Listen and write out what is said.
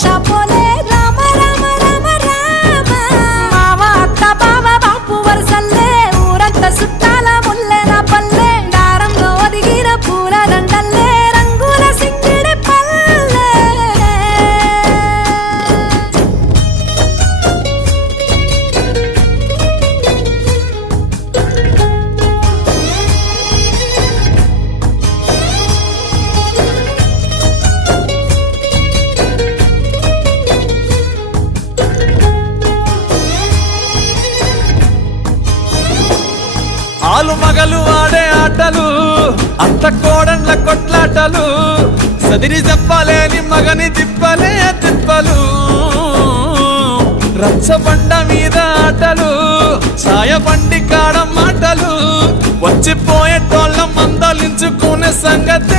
షాపోలే రామ రామ రామ రామ మావ అత్త బావ బాపు వరసల్లే ఊరంతా సుట్టాల ముల్లెల పల్లె దారంలో ఒదిగిన పూల దండల్లే రంగుల సింగిడి పల్లె ఆలు మగలు ఆడే ఆటలు అత్త కోడళ్ళ కొట్లాటలు సదిరి చెప్పలేని మగని తిప్పలే తిప్పలు రచ్చబండ మీద ఆటలు ఛాయ బండి కాడ మాటలు వచ్చిపోయేటోళ్ళ మందలించుకునే సంగతే